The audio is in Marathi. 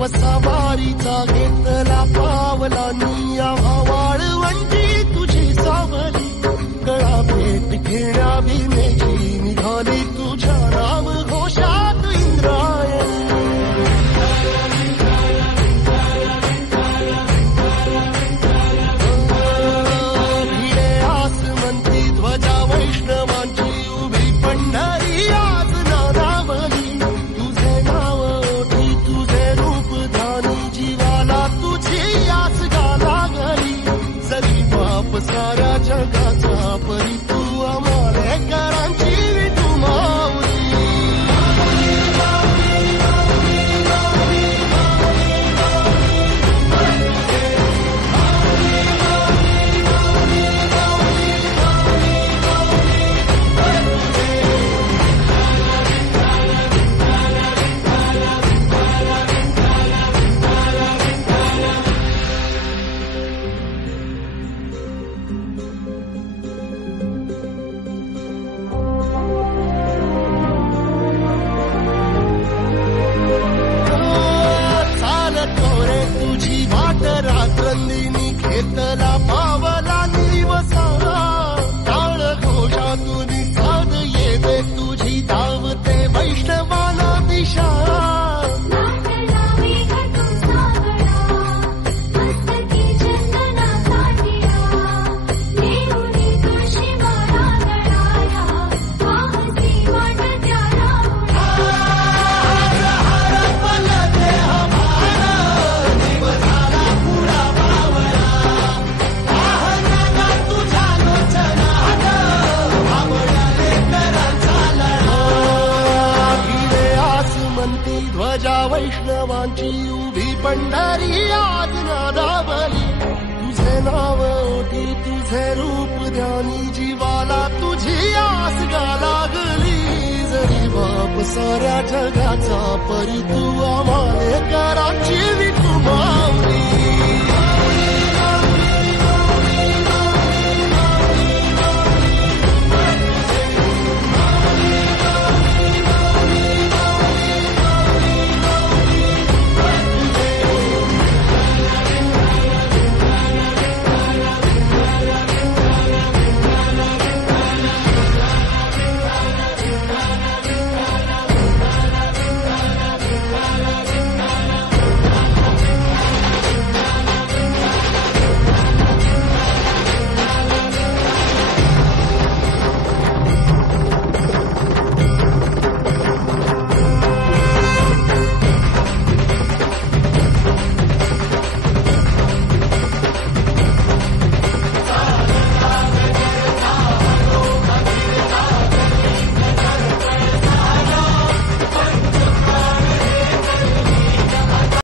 वसावारीचा घेतला पावला निया वाळवंटी तुझी सावली गळा भेट घेण्या भीमेची निघाली तुझ्या नाम घोषात इंद्रायणी भिडे आसमंती ध्वजा वैष्णवांची उभी पंढरी आज नादावली तुझे नाव ओठी तुझे रूप ध्यानी जीवाला तुझी आस गा लागली जरी बाप साऱ्या जगाचा परी तू आमालेकरांची तू माऊली तुझी वाट रात्रंदिनी घेतला पावला निवसा टाळ घोषातून साध येते तुझी धावते वैष्णवाला दिशा ध्वजा वैष्णवांची उभी पंढरी आज नादावली तुझे नाव ओठी तुझे रूप ध्यानी जीवाला तुझी आस गा लागली जरी बाप साऱ्या जगाचा परी तू आम्हाला